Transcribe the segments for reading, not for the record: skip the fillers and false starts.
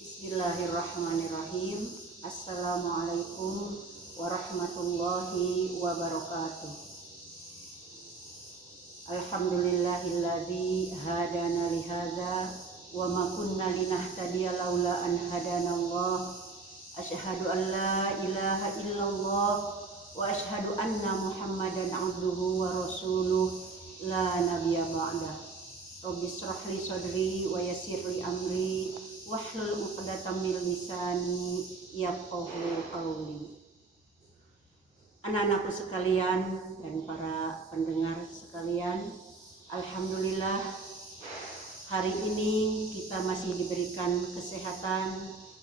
Bismillahirrahmanirrahim. Assalamualaikum warahmatullahi wabarakatuh. Alhamdulillahilladzi hadana lihadza wa ma kunna linahtadiya laula an hadanallah. Asyhadu an la ilaha illallah wa asyhadu anna Muhammadan abduhu wa rasuluh la nabiyya ba'da. Rabbi shrah li sadri wa yassir li amri wahlul 'uqdatam min lisani yafqahu qawli. Anak-anakku sekalian dan para pendengar sekalian, alhamdulillah hari ini kita masih diberikan kesehatan,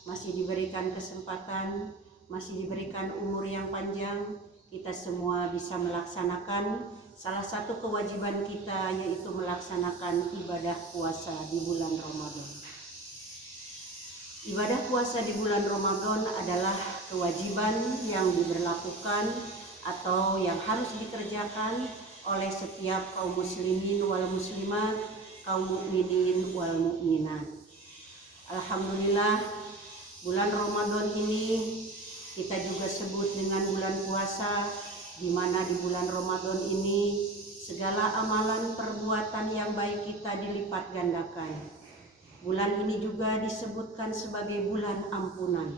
masih diberikan kesempatan, masih diberikan umur yang panjang. Kita semua bisa melaksanakan salah satu kewajiban kita, yaitu melaksanakan ibadah puasa di bulan Ramadan. Ibadah puasa di bulan Ramadan adalah kewajiban yang diberlakukan atau yang harus dikerjakan oleh setiap kaum muslimin wal muslimat, kaum mukminin wal mukminat. Alhamdulillah, bulan Ramadan ini kita juga sebut dengan bulan puasa, di mana di bulan Ramadan ini segala amalan perbuatan yang baik kita dilipat gandakan. Bulan ini juga disebutkan sebagai bulan ampunan.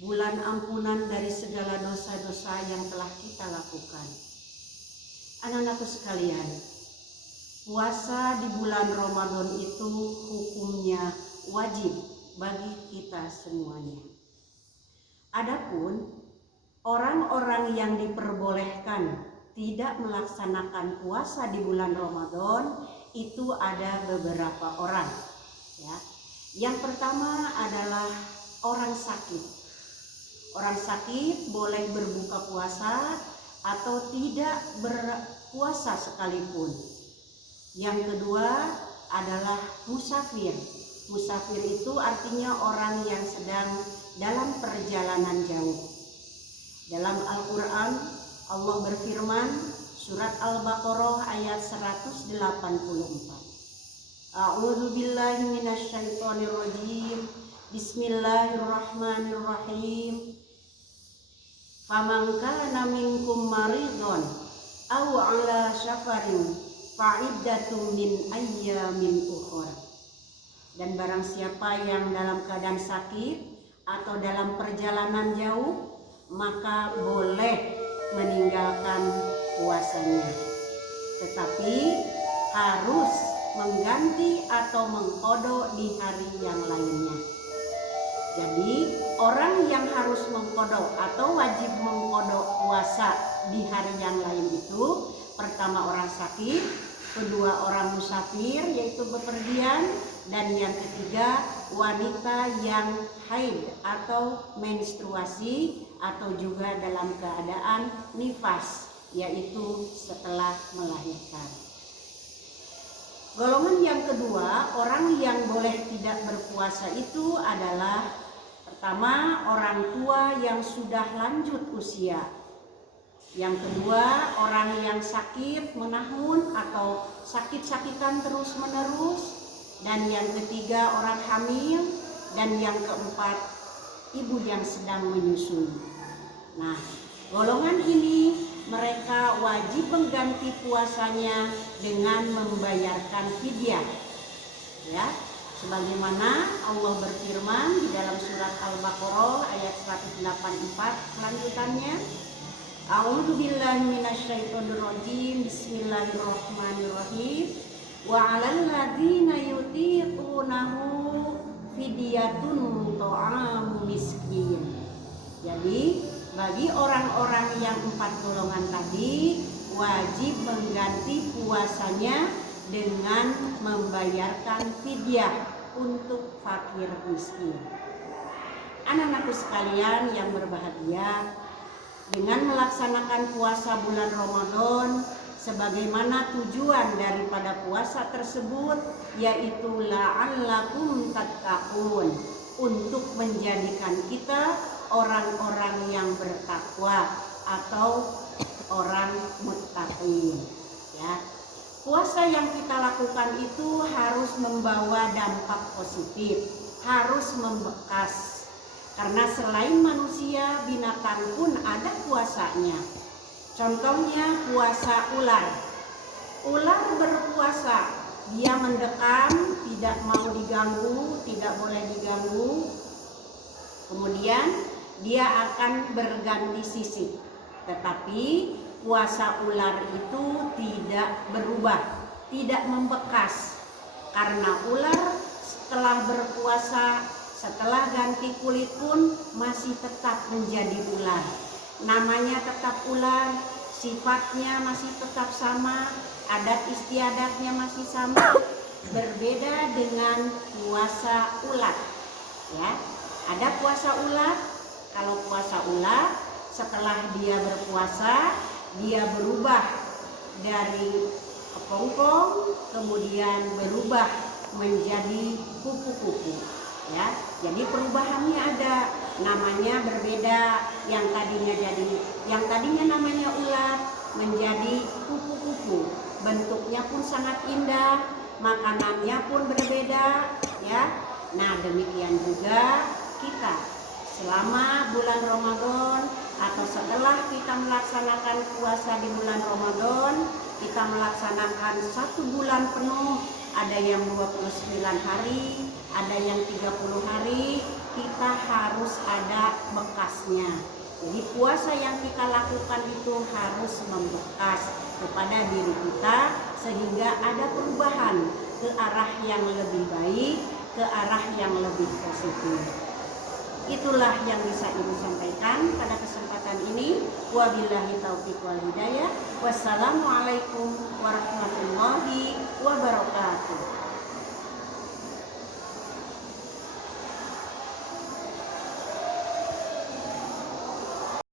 Bulan ampunan dari segala dosa-dosa yang telah kita lakukan. Anak-anakku sekalian, puasa di bulan Ramadan itu hukumnya wajib bagi kita semuanya. Adapun orang-orang yang diperbolehkan tidak melaksanakan puasa di bulan Ramadan itu ada beberapa orang. Ya. Yang pertama adalah orang sakit. Orang sakit boleh berbuka puasa atau tidak berpuasa sekalipun. Yang kedua adalah musafir. Musafir itu artinya orang yang sedang dalam perjalanan jauh. Dalam Al-Quran Allah berfirman, surat Al-Baqarah ayat 184. A'udzu billahi minasyaitonir rajim. Bismillahirrahmanirrahim. Faman kana minkum maridun aw 'ala safarin fa'iddatun min ayyamin ukhra. Dan barang siapa yang dalam keadaan sakit atau dalam perjalanan jauh, maka boleh meninggalkan puasanya, tetapi harus mengganti atau mengqadha di hari yang lainnya. Jadi orang yang harus mengqadha atau wajib mengqadha puasa di hari yang lain itu, pertama orang sakit, kedua orang musafir yaitu bepergian, dan yang ketiga wanita yang haid atau menstruasi atau juga dalam keadaan nifas, yaitu setelah melahirkan. Golongan yang kedua, orang yang boleh tidak berpuasa itu adalah pertama orang tua yang sudah lanjut usia. Yang kedua orang yang sakit menahun atau sakit-sakitan terus-menerus. Dan yang ketiga orang hamil. Dan yang keempat ibu yang sedang menyusui. Nah, golongan ini mereka wajib mengganti puasanya dengan membayarkan fidyah. Ya, sebagaimana Allah berfirman di dalam surat Al-Baqarah ayat 184 kelanjutannya. A'udzu billahi minasyaitonir rajim. Bismillahirrahmanirrahim. Wa 'alal ladzina yutiqunahu fidyatun ta'amu miskin. Jadi bagi orang-orang yang 4 golongan tadi wajib mengganti puasanya dengan membayarkan fidyah untuk fakir miskin. Anak-anakku sekalian yang berbahagia, dengan melaksanakan puasa bulan Ramadan, sebagaimana tujuan daripada puasa tersebut, yaitu la'allakum tattaqun, untuk menjadikan kita orang-orang yang bertakwa atau orang muttaqin. Ya, puasa yang kita lakukan itu harus membawa dampak positif, harus membekas. Karena selain manusia, binatang pun ada puasanya. Contohnya puasa ular. Ular berpuasa, dia mendekam, tidak mau diganggu, tidak boleh diganggu. Kemudian dia akan berganti sisi. Tetapi puasa ular itu tidak berubah, tidak membekas. Karena ular setelah berpuasa, setelah ganti kulit pun masih tetap menjadi ular. Namanya tetap ular, sifatnya masih tetap sama, adat istiadatnya masih sama. Berbeda dengan puasa ulat, ya. Ada puasa ulat. Kalau puasa ulat, setelah dia berpuasa, dia berubah dari kepompong, kemudian berubah menjadi kupu-kupu, ya. Jadi perubahannya ada, namanya berbeda. Yang tadinya namanya ulat menjadi kupu-kupu. Bentuknya pun sangat indah, makanannya pun berbeda, ya. Nah, demikian juga kita selama bulan Ramadan atau setelah kita melaksanakan puasa di bulan Ramadan, kita melaksanakan 1 bulan penuh, ada yang 29 hari, ada yang 30 hari, kita harus ada bekasnya. Jadi puasa yang kita lakukan itu harus membekas kepada diri kita sehingga ada perubahan ke arah yang lebih baik, ke arah yang lebih positif. Itulah yang bisa Ibu sampaikan pada kesempatan ini. Wabillahi taufiq wal hidayah. Wassalamualaikum warahmatullahi wabarakatuh.